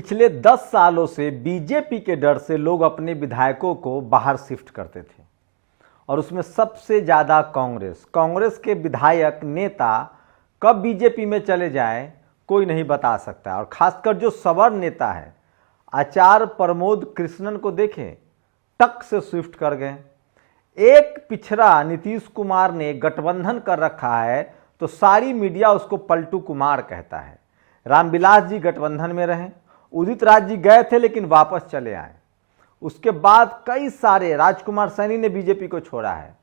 पिछले 10 सालों से बीजेपी के डर से लोग अपने विधायकों को बाहर शिफ्ट करते थे और उसमें सबसे ज़्यादा कांग्रेस के विधायक नेता कब बीजेपी में चले जाएं कोई नहीं बता सकता। और खासकर जो सवर्ण नेता है आचार्य प्रमोद कृष्णन को देखें, टक से शिफ्ट कर गए। एक पिछड़ा नीतीश कुमार ने गठबंधन कर रखा है तो सारी मीडिया उसको पलटू कुमार कहता है। रामविलास जी गठबंधन में रहे, उदित राज जी गए थे लेकिन वापस चले आए। उसके बाद कई सारे, राजकुमार सैनी ने बीजेपी को छोड़ा है,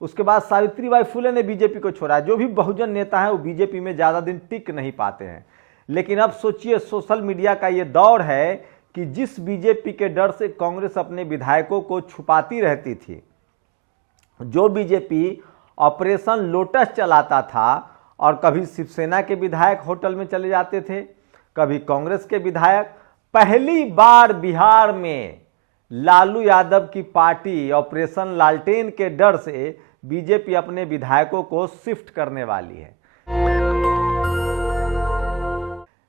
उसके बाद सावित्रीबाई फुले ने बीजेपी को छोड़ा है। जो भी बहुजन नेता है वो बीजेपी में ज़्यादा दिन टिक नहीं पाते हैं। लेकिन अब सोचिए, सोशल मीडिया का ये दौर है कि जिस बीजेपी के डर से कांग्रेस अपने विधायकों को छुपाती रहती थी, जो बीजेपी ऑपरेशन लोटस चलाता था और कभी शिवसेना के विधायक होटल में चले जाते थे, कभी कांग्रेस के विधायक, पहली बार बिहार में लालू यादव की पार्टी ऑपरेशन लालटेन के डर से बीजेपी अपने विधायकों को शिफ्ट करने वाली है।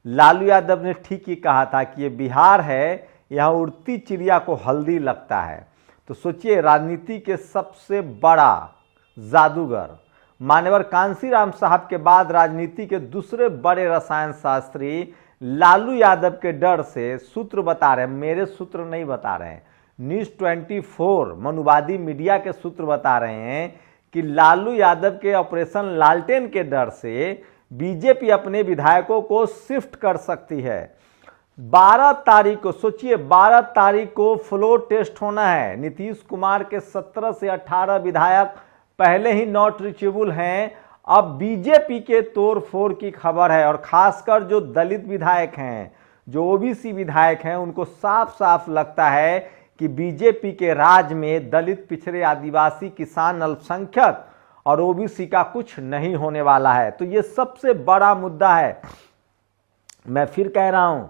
लालू यादव ने ठीक ही कहा था कि ये बिहार है, यहाँ उड़ती चिड़िया को हल्दी लगता है। तो सोचिए, राजनीति के सबसे बड़ा जादूगर मान्यवर कांशीराम साहब के बाद राजनीति के दूसरे बड़े रसायन शास्त्री लालू यादव के डर से सूत्र बता रहे हैं, मेरे सूत्र नहीं बता रहे हैं, न्यूज़ 24 मनुवादी मीडिया के सूत्र बता रहे हैं कि लालू यादव के ऑपरेशन लालटेन के डर से बीजेपी अपने विधायकों को शिफ्ट कर सकती है। 12 तारीख को, सोचिए 12 तारीख को फ्लोर टेस्ट होना है। नीतीश कुमार के 17 से 18 विधायक पहले ही नॉट रीचेबल हैं। अब बीजेपी के तोड़ फोड़ की खबर है और खासकर जो दलित विधायक हैं, जो ओबीसी विधायक हैं, उनको साफ साफ लगता है कि बीजेपी के राज में दलित, पिछड़े, आदिवासी, किसान, अल्पसंख्यक और ओबीसी का कुछ नहीं होने वाला है। तो ये सबसे बड़ा मुद्दा है। मैं फिर कह रहा हूं,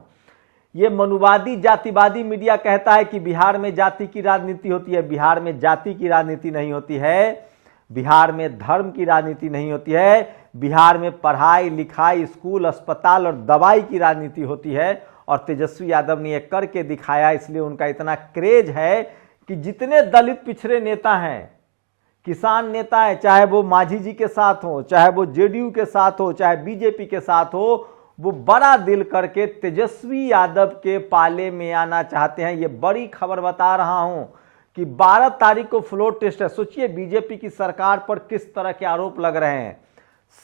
ये मनुवादी जातिवादी मीडिया कहता है कि बिहार में जाति की राजनीति होती है। बिहार में जाति की राजनीति नहीं होती है, बिहार में धर्म की राजनीति नहीं होती है, बिहार में पढ़ाई लिखाई, स्कूल, अस्पताल और दवाई की राजनीति होती है। और तेजस्वी यादव ने ये करके दिखाया, इसलिए उनका इतना क्रेज है कि जितने दलित पिछड़े नेता हैं, किसान नेता है, चाहे वो मांझी जी के साथ हो, चाहे वो जेडीयू के साथ हो, चाहे बीजेपी के साथ हो, वो बड़ा दिल करके तेजस्वी यादव के पाले में आना चाहते हैं। ये बड़ी खबर बता रहा हूं कि 12 तारीख को फ्लोर टेस्ट है। सोचिए बीजेपी की सरकार पर किस तरह के आरोप लग रहे हैं।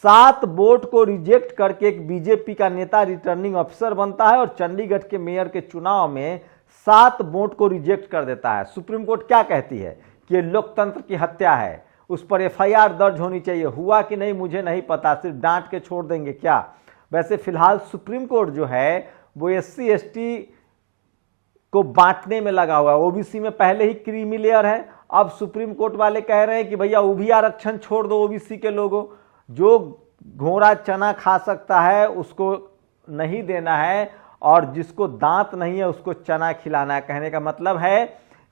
7 वोट को रिजेक्ट करके एक बीजेपी का नेता रिटर्निंग ऑफिसर बनता है और चंडीगढ़ के मेयर के चुनाव में 7 वोट को रिजेक्ट कर देता है। सुप्रीम कोर्ट क्या कहती है कि ये लोकतंत्र की हत्या है, उस पर एफआईआर दर्ज होनी चाहिए। हुआ कि नहीं मुझे नहीं पता, सिर्फ डांट के छोड़ देंगे क्या। वैसे फिलहाल सुप्रीम कोर्ट जो है वो एससी एसटी को बांटने में लगा हुआ है। ओबीसी में पहले ही क्रीमी लेयर है, अब सुप्रीम कोर्ट वाले कह रहे हैं कि भैया वो भी आरक्षण छोड़ दो ओबीसी के लोगों। जो घोड़ा चना खा सकता है उसको नहीं देना है और जिसको दांत नहीं है उसको चना खिलाना है। कहने का मतलब है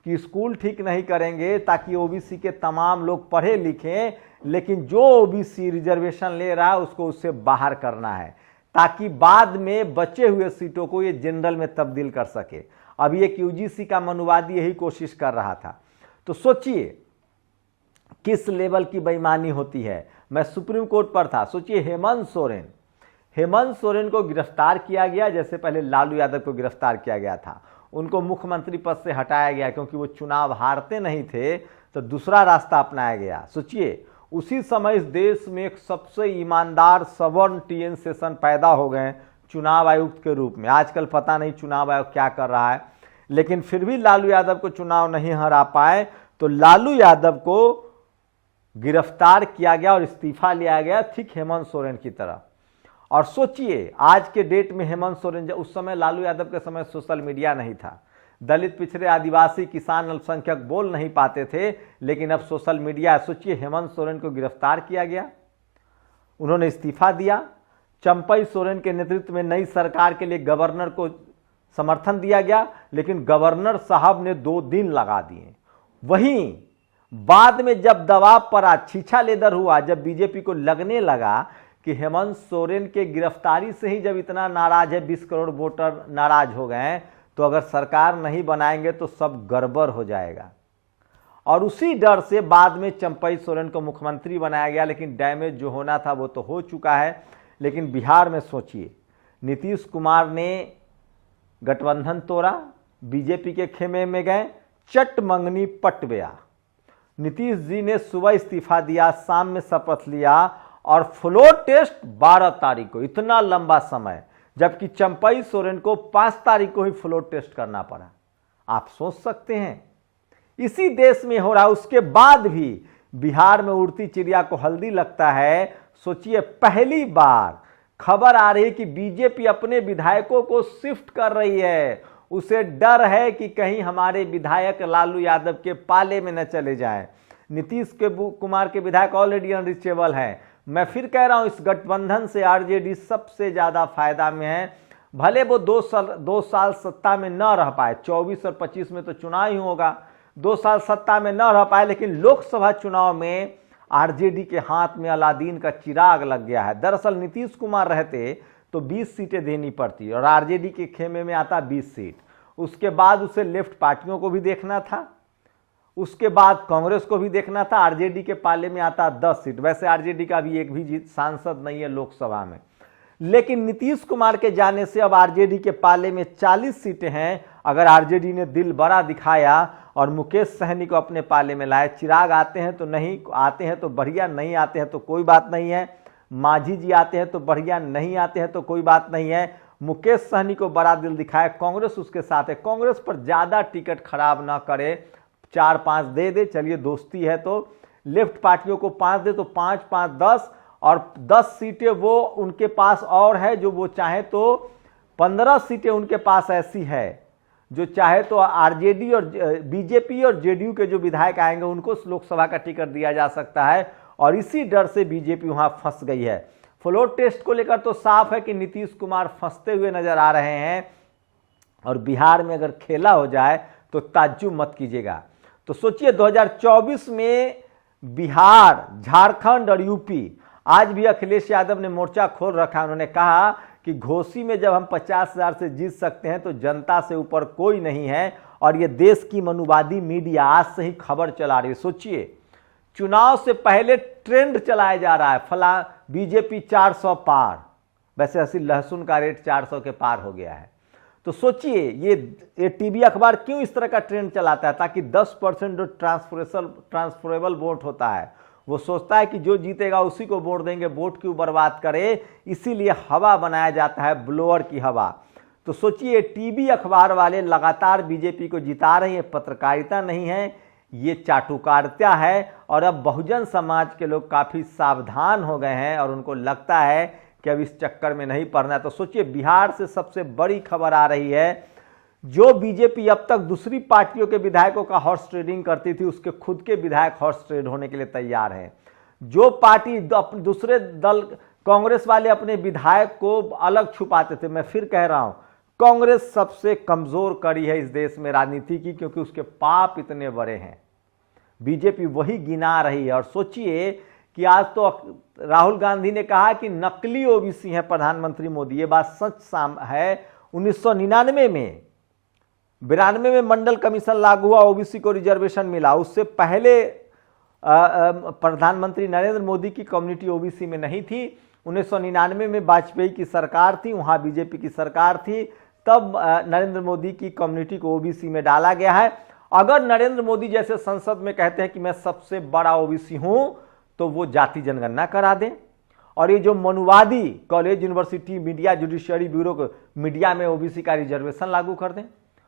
कि स्कूल ठीक नहीं करेंगे ताकि ओबीसी के तमाम लोग पढ़े लिखें, लेकिन जो ओबीसी रिजर्वेशन ले रहा है उसको उससे बाहर करना है ताकि बाद में बचे हुए सीटों को ये जनरल में तब्दील कर सके। अभी एक यूजीसी का मनुवादी यही कोशिश कर रहा था। तो सोचिए किस लेवल की बेईमानी होती है। मैं सुप्रीम कोर्ट पर था, सोचिए हेमंत सोरेन को गिरफ्तार किया गया, जैसे पहले लालू यादव को गिरफ्तार किया गया था। उनको मुख्यमंत्री पद से हटाया गया क्योंकि वो चुनाव हारते नहीं थे, तो दूसरा रास्ता अपनाया गया। सोचिए उसी समय इस देश में एक सबसे ईमानदार सवर्ण टीएन सेशन पैदा हो गए चुनाव आयुक्त के रूप में। आजकल पता नहीं चुनाव आयोग क्या कर रहा है, लेकिन फिर भी लालू यादव को चुनाव नहीं हरा पाए, तो लालू यादव को गिरफ्तार किया गया और इस्तीफा लिया गया, ठीक हेमंत सोरेन की तरह। और सोचिए आज के डेट में हेमंत सोरेन, उस समय लालू यादव के समय सोशल मीडिया नहीं था, दलित, पिछड़े, आदिवासी, किसान, अल्पसंख्यक बोल नहीं पाते थे, लेकिन अब सोशल मीडिया। सोचिए हेमंत सोरेन को गिरफ्तार किया गया, उन्होंने इस्तीफा दिया। चंपई सोरेन के नेतृत्व में नई सरकार के लिए गवर्नर को समर्थन दिया गया, लेकिन गवर्नर साहब ने 2 दिन लगा दिए। वहीं बाद में जब दबाव पड़ा, छीछा लेदर हुआ, जब बीजेपी को लगने लगा कि हेमंत सोरेन के गिरफ्तारी से ही जब इतना नाराज है, 20 करोड़ वोटर नाराज हो गए हैं, तो अगर सरकार नहीं बनाएंगे तो सब गड़बड़ हो जाएगा। और उसी डर से बाद में चंपई सोरेन को मुख्यमंत्री बनाया गया, लेकिन डैमेज जो होना था वो तो हो चुका है। लेकिन बिहार में सोचिए, नीतीश कुमार ने गठबंधन तोड़ा, बीजेपी के खेमे में गए, चट मंगनी पट गया। नीतीश जी ने सुबह इस्तीफा दिया, शाम में शपथ लिया और फ्लोर टेस्ट 12 तारीख को, इतना लंबा समय, जबकि चंपई सोरेन को 5 तारीख को ही फ्लोर टेस्ट करना पड़ा। आप सोच सकते हैं, इसी देश में हो रहा। उसके बाद भी बिहार में उड़ती चिड़िया को हल्दी लगता है। सोचिए, पहली बार खबर आ रही है कि बीजेपी अपने विधायकों को शिफ्ट कर रही है। उसे डर है कि कहीं हमारे विधायक लालू यादव के पाले में न चले जाएं। नीतीश कुमार के विधायक ऑलरेडी अनरीचेबल हैं। मैं फिर कह रहा हूं, इस गठबंधन से आरजेडी सबसे ज्यादा फायदा में है। भले वो 2 साल सत्ता में न रह पाए, 24 और 25 में तो चुनाव ही होगा, 2 साल सत्ता में न रह पाए, लेकिन लोकसभा चुनाव में आरजेडी के हाथ में अलादीन का चिराग लग गया है। दरअसल नीतीश कुमार रहते तो 20 सीटें देनी पड़ती और आरजेडी के खेमे में आता 20 सीट। उसके बाद उसे लेफ्ट पार्टियों को भी देखना था, उसके बाद कांग्रेस को भी देखना था। आरजेडी के पाले में आता 10 सीट। वैसे आरजेडी का भी एक भी सांसद नहीं है लोकसभा में, लेकिन नीतीश कुमार के जाने से अब आरजेडी के पाले में 40 सीटें हैं। अगर आरजेडी ने दिल बड़ा दिखाया और मुकेश सहनी को अपने पाले में लाए, चिराग आते हैं तो नहीं आते हैं तो बढ़िया, नहीं आते हैं तो कोई बात नहीं है, मांझी जी आते हैं तो बढ़िया, नहीं आते हैं तो कोई बात नहीं है, मुकेश सहनी को बड़ा दिल दिखाए, कांग्रेस उसके साथ है, कांग्रेस पर ज़्यादा टिकट खराब ना करे, 4-5 दे दे, चलिए दोस्ती है तो, लेफ्ट पार्टियों को 5 दे तो 5-5 10, और 10 सीटें वो उनके पास और है जो वो चाहे तो 15 सीटें उनके पास ऐसी है जो चाहे तो आरजेडी और बीजेपी और जेडीयू के जो विधायक आएंगे उनको लोकसभा का टिकट दिया जा सकता है। और इसी डर से बीजेपी वहां फंस गई है। फ्लोर टेस्ट को लेकर तो साफ है कि नीतीश कुमार फंसते हुए नजर आ रहे हैं, और बिहार में अगर खेला हो जाए तो ताज्जुब मत कीजिएगा। तो सोचिए, 2024 में बिहार, झारखंड और यूपी, आज भी अखिलेश यादव ने मोर्चा खोल रखा। उन्होंने कहा कि घोसी में जब हम 50,000 से जीत सकते हैं तो जनता से ऊपर कोई नहीं है, और ये देश की मनुवादी मीडिया आज से ही खबर चला रही है। सोचिए, चुनाव से पहले ट्रेंड चलाया जा रहा है, फला बीजेपी 400 पार, वैसे ऐसी लहसुन का रेट 400 के पार हो गया है। तो सोचिए, ये टीवी अखबार क्यों इस तरह का ट्रेंड चलाता है, ताकि 10% जो ट्रांसफरेबल वोट होता है, वो सोचता है कि जो जीतेगा उसी को वोट देंगे, वोट क्यों बर्बाद करे, इसीलिए हवा बनाया जाता है, ब्लोअर की हवा। तो सोचिए, टीवी अखबार वाले लगातार बीजेपी को जिता रहे हैं, पत्रकारिता नहीं है, ये चाटुकारिता है। और अब बहुजन समाज के लोग काफ़ी सावधान हो गए हैं और उनको लगता है कि अब इस चक्कर में नहीं पड़ना है। तो सोचिए, बिहार से सबसे बड़ी खबर आ रही है, जो बीजेपी अब तक दूसरी पार्टियों के विधायकों का हॉर्स ट्रेडिंग करती थी, उसके खुद के विधायक हॉर्स ट्रेड होने के लिए तैयार हैं। जो पार्टी दूसरे दल, कांग्रेस वाले अपने विधायक को अलग छुपाते थे, मैं फिर कह रहा हूं, कांग्रेस सबसे कमजोर कड़ी है इस देश में राजनीति की, क्योंकि उसके पाप इतने बड़े हैं। बीजेपी वही गिना रही है। और सोचिए कि आज तो राहुल गांधी ने कहा कि नकली ओबीसी है प्रधानमंत्री मोदी। ये बात सच है। 1999 में 92 में मंडल कमीशन लागू हुआ, ओबीसी को रिजर्वेशन मिला। उससे पहले प्रधानमंत्री नरेंद्र मोदी की कम्युनिटी ओबीसी में नहीं थी। 1999 में वाजपेयी की सरकार थी, वहां बीजेपी की सरकार थी, तब नरेंद्र मोदी की कम्युनिटी को ओबीसी में डाला गया है। अगर नरेंद्र मोदी जैसे संसद में कहते हैं कि मैं सबसे बड़ा ओबीसी हूं, तो वो जाति जनगणना करा दें, और ये जो मनुवादी college, university, media, judiciary bureau को मीडिया में ओबीसी का रिजर्वेशन लागू कर दें,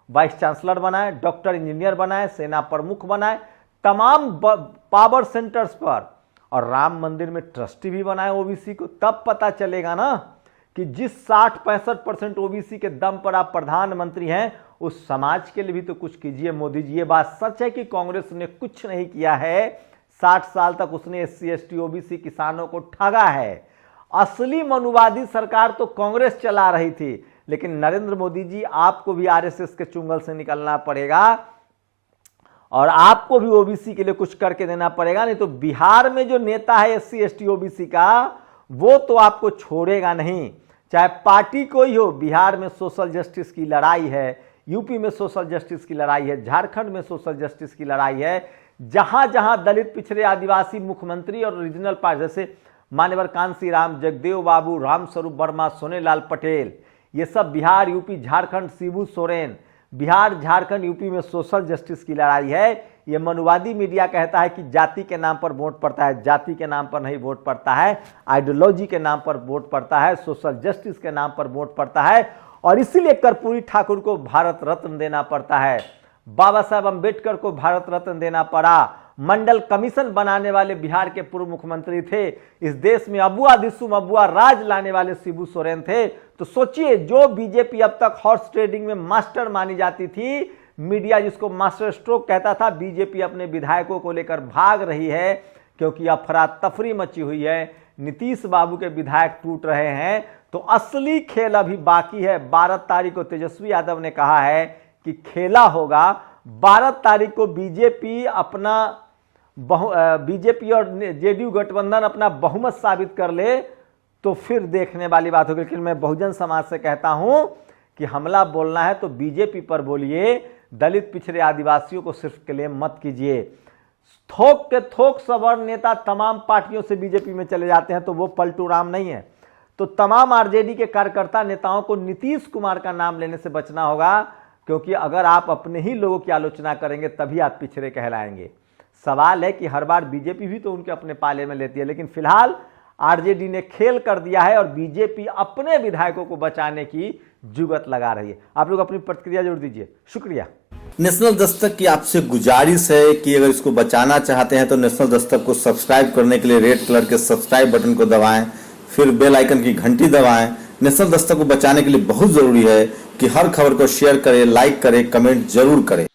वाइस चांसलर बनाए, डॉक्टर इंजीनियर बनाए, सेना प्रमुख बनाए, तमाम पावर सेंटर्स पर, और राम मंदिर में ट्रस्टी भी बनाए ओबीसी को। तब पता चलेगा ना कि जिस 60-65% ओबीसी के दम पर आप प्रधानमंत्री हैं, उस समाज के लिए भी तो कुछ कीजिए मोदी जी। ये बात सच है कि कांग्रेस ने कुछ नहीं किया है, 60 साल तक उसने SC ST OBC किसानों को ठगा है। असली मनुवादी सरकार तो कांग्रेस चला रही थी, लेकिन नरेंद्र मोदी जी, आपको भी RSS के चुंगल से निकलना पड़ेगा और आपको भी ओबीसी के लिए कुछ करके देना पड़ेगा, नहीं तो बिहार में जो नेता है SC ST OBC का, वो तो आपको छोड़ेगा नहीं, चाहे पार्टी कोई हो। बिहार में सोशल जस्टिस की लड़ाई है, यूपी में सोशल जस्टिस की लड़ाई है, झारखंड में सोशल जस्टिस की लड़ाई है। जहां जहां दलित, पिछड़े, आदिवासी मुख्यमंत्री और रीजनल पार्टी जैसे मान्यवर कांसी राम, जगदेव बाबू, रामस्वरूप वर्मा, सोनेलाल पटेल, ये सब बिहार, यूपी, झारखंड, शिबू सोरेन, बिहार, झारखंड, यूपी में सोशल जस्टिस की लड़ाई है। ये मनुवादी मीडिया कहता है कि जाति के नाम पर वोट पड़ता है, जाति के नाम पर नहीं वोट पड़ता है, आइडियोलॉजी के नाम पर वोट पड़ता है, सोशल जस्टिस के नाम पर वोट पड़ता है। और इसीलिए कर्पूरी ठाकुर को भारत रत्न देना पड़ता है, बाबा साहब अम्बेडकर को भारत रत्न देना पड़ा। मंडल कमीशन बनाने वाले बिहार के पूर्व मुख्यमंत्री थे, इस देश में अबुआ दिसुम अबुआ राज लाने वाले शिबू सोरेन थे। तो सोचिए, जो बीजेपी अब तक हॉर्स ट्रेडिंग में मास्टर मानी जाती थी, मीडिया जिसको मास्टर स्ट्रोक कहता था, बीजेपी अपने विधायकों को लेकर भाग रही है क्योंकि अफरा तफरी मची हुई है, नीतीश बाबू के विधायक टूट रहे हैं। तो असली खेल अभी बाकी है। 12 तारीख को तेजस्वी यादव ने कहा है कि खेला होगा। 12 तारीख को बीजेपी और जेडीयू गठबंधन अपना बहुमत साबित कर ले तो फिर देखने वाली बात होगी। लेकिन मैं बहुजन समाज से कहता हूं कि हमला बोलना है तो बीजेपी पर बोलिए, दलित, पिछड़े, आदिवासियों को सिर्फ क्लेम मत कीजिए। थोक के थोक सवर्ण नेता तमाम पार्टियों से बीजेपी में चले जाते हैं तो वो पलटू राम नहीं है। तो तमाम आरजेडी के कार्यकर्ता नेताओं को नीतीश कुमार का नाम लेने से बचना होगा, क्योंकि अगर आप अपने ही लोगों की आलोचना करेंगे तभी आप पिछड़े कहलाएंगे। सवाल है कि हर बार बीजेपी भी तो उनके अपने पाले में लेती है, लेकिन फिलहाल आरजेडी ने खेल कर दिया है और बीजेपी अपने विधायकों को बचाने की जुगत लगा रही है। आप लोग अपनी प्रतिक्रिया जरूर दीजिए। शुक्रिया। नेशनल दस्तक की आपसे गुजारिश है कि अगर इसको बचाना चाहते हैं तो नेशनल दस्तक को सब्सक्राइब करने के लिए रेड कलर के सब्सक्राइब बटन को दबाएं, फिर बेल आइकन की घंटी दबाएं। नेशनल दस्तक को बचाने के लिए बहुत जरूरी है कि हर खबर को शेयर करें, लाइक करें, कमेंट जरूर करें।